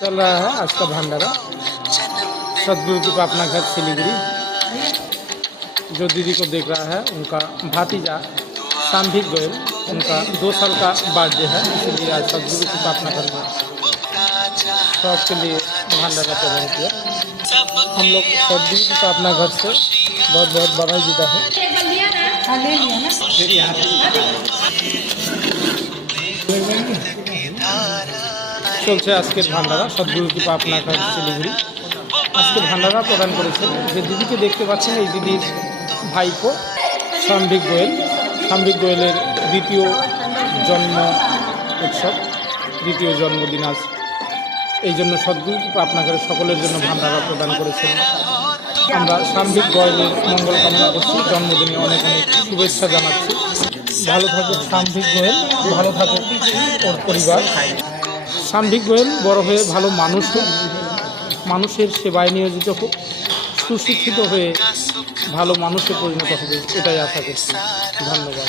चल रहा है आज का भंडारा सदगुरु की पापना घर सिलीगुड़ी। जो दीदी को देख रहा है उनका भातीजा सांभिक गोयल, उनका 2 साल का बर्थडे है, इसलिए आज सदगुरु की पापना घर में सबके लिए भंडारा प्रदान किया। हम लोग सदगुरु की पापना घर से बहुत बहुत बधाई देता है। চলছে আজকের ভান্ডারা সদগুরু কি পাপনা ঘর শিলিগুড়ি। আজকের ভান্ডারা প্রদান করেছেন যে দিদিকে দেখতে পাচ্ছেন, এই দিদির ভাইপো সাম্ভিক গোয়েল। সাম্ভিক গোয়েলের দ্বিতীয় জন্ম উৎসব, দ্বিতীয় জন্মদিন আজ, এই জন্য সদগুরু কি পাপনা ঘরের সকলের জন্য ভান্ডারা প্রদান করেছেন। আমরা সাম্ভিক গোয়েলের মঙ্গল কামনা করছি, জন্মদিনে অনেক অনেক শুভেচ্ছা জানাচ্ছি। ভালো থাকুক সাম্ভিক গোয়েল, ভালো থাকুক ওর পরিবার। সাম্ভিক গোয়েল বড় হয়ে ভালো মানুষ হোক, মানুষের সেবায় নিয়োজিত হোক, সুশিক্ষিত হয়ে ভালো মানুষে পরিণত হবে, এটাই আশা করছি। ধন্যবাদ।